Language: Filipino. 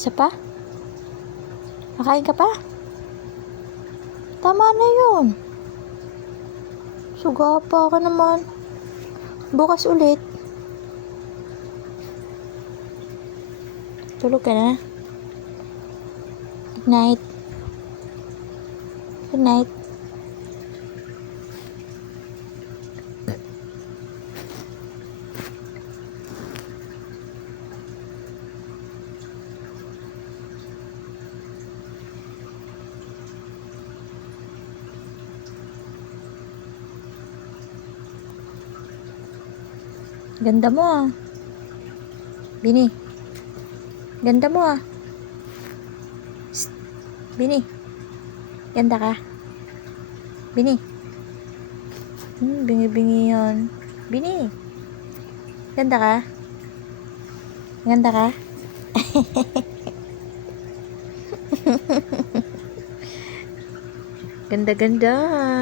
Isa pa? Nakain ka pa? Tama na yun. Sugapa ka naman. Bukas ulit. Tulog ka na. Good night. Good night. Ganda mo ah. Bini. Ganda mo ah. Psst. Bini. Ganda ka. Bini. Bingi-bingi yun. Bini. Ganda ka. Ganda ka. Ganda-ganda.